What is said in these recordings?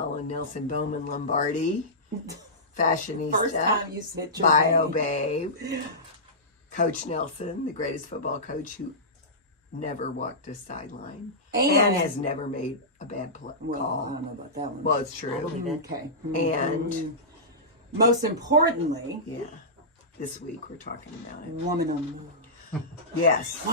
Holland-Nelson Bowman Lombardi, fashionista, First time you said your bio name. babe, Coach Nelson, the greatest football coach who never walked a sideline and has never made a bad call. Well, I don't know about that one. Well, it's true. Okay. And most importantly, this week we're talking about it. Woman on the Move. Yes.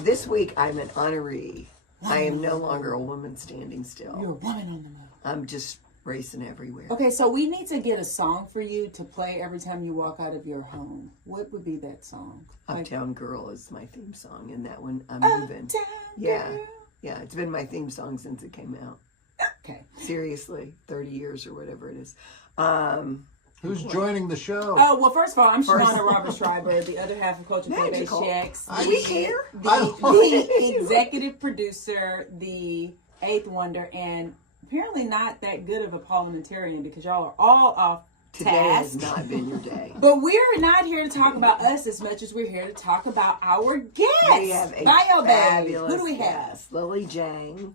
This week I'm an honoree. I am no longer a woman standing still. You're a woman on the move. I'm just racing everywhere. Okay, so we need to get a song for you to play every time you walk out of your home. What would be that song? Uptown Girl is my theme song, and that one I'm moving. Uptown Yeah. Girl. Yeah, it's been my theme song since it came out. Okay. Seriously, 30 years or whatever it is. Who's joining the show? Oh, well, first of all, I'm Shavonnah Robert Schreiber, the other half of Culture Club HTX. We care. The executive producer, the eighth wonder, and apparently not that good of a parliamentarian because y'all are all off Today task. has not been your day. But we're not here to talk about us as much as we're here to talk about our guests. We have a Bio Babe. fabulous Who do we have? guest, Lily Jang,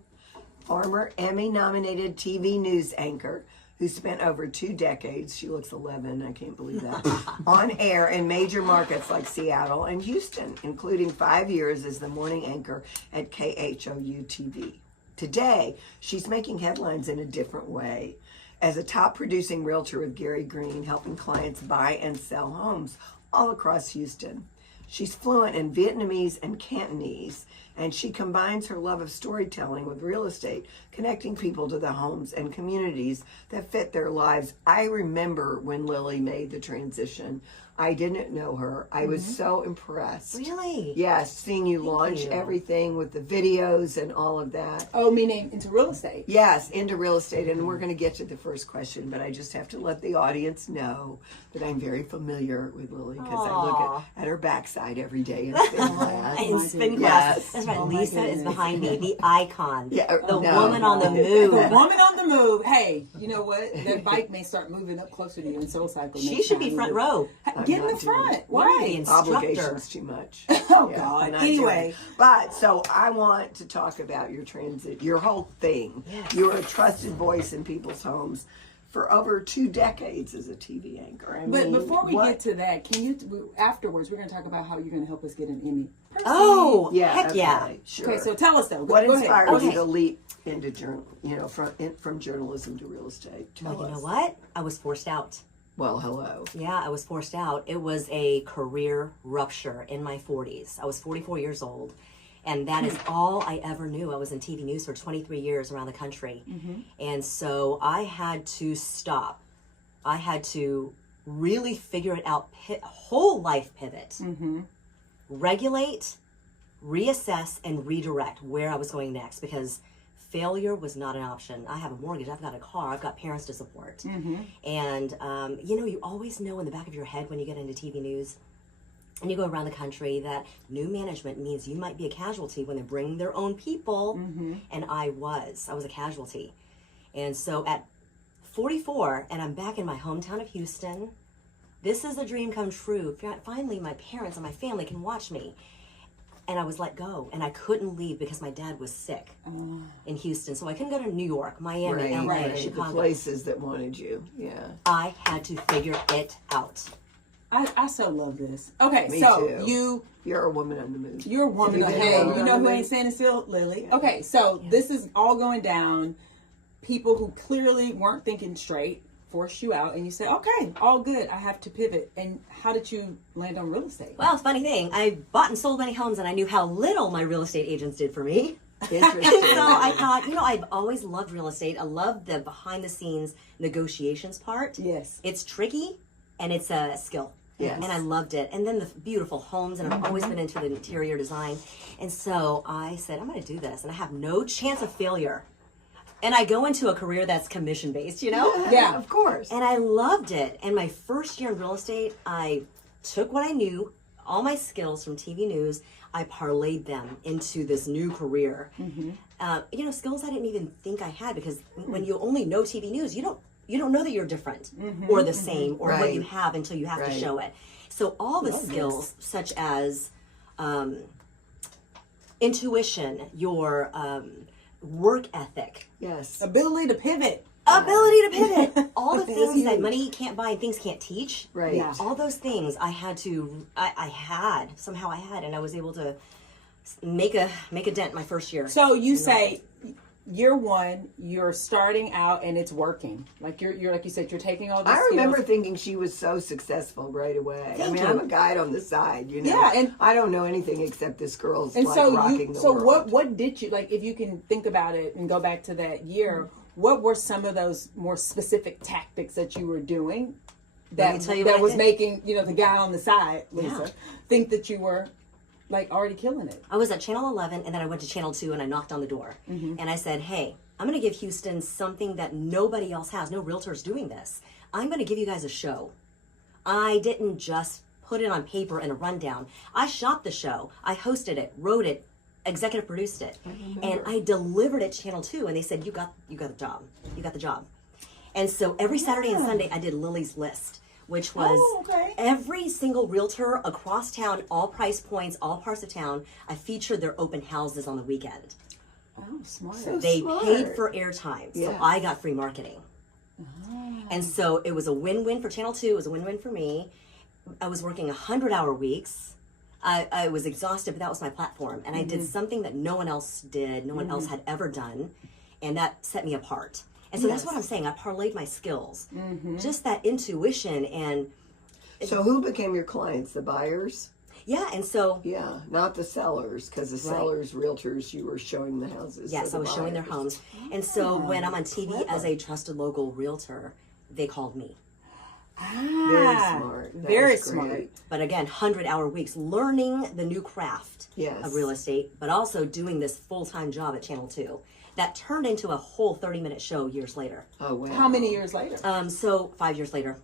former Emmy-nominated TV news anchor who spent over 2 decades, she looks 11, I can't believe that, on air in major markets like Seattle and Houston, including 5 years as the morning anchor at KHOU-TV. Today, she's making headlines in a different way. As a top producing realtor with Gary Green, helping clients buy and sell homes all across Houston. She's fluent in Vietnamese and Cantonese, and she combines her love of storytelling with real estate, connecting people to the homes and communities that fit their lives. I remember when Lily made the transition. I didn't know her. I was so impressed. Really? Yes, seeing you launch everything with the videos and all of that. Oh, meaning into real estate. Yes, into real estate, and we're going to get to the first question, but I just have to let the audience know that I'm very familiar with Lily because I look at her backside every day in spin class. In spin Yes. class. That's right. Oh, my Lisa is goodness. behind me, the icon. Yeah, the no. woman on the The move. woman on the move. Hey, you know what? That bike may start moving up closer to you in Soul Cycle. She next should be time. front row. Get in not the doing front. it. Why? The instructor. Obligations too much. Oh, Yeah, God. I'm not Anyway. doing it. But so I want to talk about your transit, your whole thing. Yes. You're a trusted voice in people's homes for over 2 decades as a TV anchor. I But mean, before we what- get to that, can you, afterwards, we're going to talk about how you're going to help us get an Emmy. Oh, yeah, heck okay, yeah. sure. Okay, so tell us though. What Go ahead. inspired Okay. you to leap into from journalism to real estate? Tell Well, you us. know what? I was forced out. Well, hello. Yeah, I was forced out. It was a career rupture in my 40s. I was 44 years old. And that is all I ever knew. I was in TV news for 23 years around the country. And so I had to stop. I had to really figure it out, whole life pivot. Regulate, reassess, and redirect where I was going next because failure was not an option. I have a mortgage, I've got a car, I've got parents to support. And, you always know in the back of your head when you get into TV news and you go around the country that new management means you might be a casualty when they bring their own people. And I was a casualty. And so at 44, and I'm back in my hometown of Houston, this is a dream come true. Finally, my parents and my family can watch me. And I was let go, and I couldn't leave because my dad was sick in Houston. So I couldn't go to New York, Miami, LA, Right. Chicago. The places that wanted you. Yeah. I had to figure it out. I so love this. Okay, Me so too. You're a woman on the move. you're a woman. Have you been Hey, a woman you on know the who move? ain't standing still? Lily. Okay, so this is all going down. People who clearly weren't thinking straight forced you out, and you said, okay, all good, I have to pivot. And how did you land on real estate? Well, it's a funny thing. I bought and sold many homes, and I knew how little my real estate agents did for me. Interesting. So I thought, I've always loved real estate. I love the behind-the-scenes negotiations part. Yes. It's tricky, and it's a skill. Yes. And I loved it. And then the beautiful homes, and I've always been into the interior design. And so I said, I'm going to do this, and I have no chance of failure. And I go into a career that's commission-based, Yeah. Of course. And I loved it. And my first year in real estate, I took what I knew, all my skills from TV news, I parlayed them into this new career. Skills I didn't even think I had because when you only know TV news, you don't know that you're different or the same or what you have until you have to show it. So all the skills such as intuition, your work ethic, Yes. Ability to pivot. ability to pivot. All the That's things that huge. money can't buy and things can't teach. Right. Yeah. All those things I had, and I was able to make a dent my first year. So you say year one, you're starting out and it's working. Like you're like you said, you're taking all these I remember skills. thinking she was so successful right away. Thank you. I'm a guide on the side, you know. Yeah, and- I don't know anything except this girl's And like so rocking the so world. what did you like? If you can think about it and go back to that year, what were some of those more specific tactics that you were doing Let me that tell you what that I was did. making the guy on the side, Lisa, Yeah. think that you were like already killing it? I was at Channel 11, and then I went to Channel 2, and I knocked on the door. Mm-hmm. And I said, hey, I'm going to give Houston something that nobody else has. No realtor's doing this. I'm going to give you guys a show. I didn't just put it on paper in a rundown. I shot the show. I hosted it, wrote it, executive produced it. And I delivered it to Channel 2, and they said, you got the job. You got the job. And so every Saturday and Sunday, I did Lily's List, which was okay. every single realtor across town, all price points, all parts of town. I featured their open houses on the weekend. Oh, smart. So They smart. paid for airtime, so Yeah. I got free marketing. And so it was a win-win for Channel 2, it was a win-win for me. I was working 100-hour weeks. I was exhausted, but that was my platform. And I did something that no one else did, no one else had ever done. And that set me apart. And so that's what I'm saying. I parlayed my skills. Just that intuition and So who became your clients? The buyers? yeah, and so Yeah, not the sellers, because the sellers, realtors, you were showing the houses. yes, to I the was showing their buyers. homes. And so when I'm on TV as a trusted local realtor, they called me. Very smart. That Very was smart. great. But again, 100-hour weeks, learning the new craft Yes. of real estate, but also doing this full-time job at Channel 2. That turned into a whole 30-minute show years later. Oh, wow. How many years later? So 5 years later.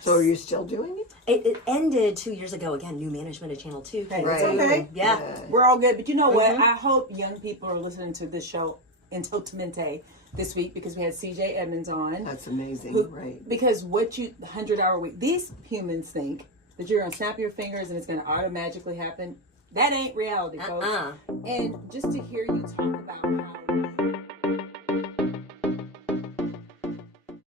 So are you still doing it? It ended 2 years ago. Again, new management at Channel 2. Hey, Right. it's okay. Yeah. We're all good. But you know what? I hope young people are listening to this show in Totalmente this week because we had CJ Edmonds on. That's amazing, Who- right? Because what you 100-hour week, these humans think that you're gonna snap your fingers and it's gonna automatically happen. That ain't reality, folks. And just to hear you talk about how you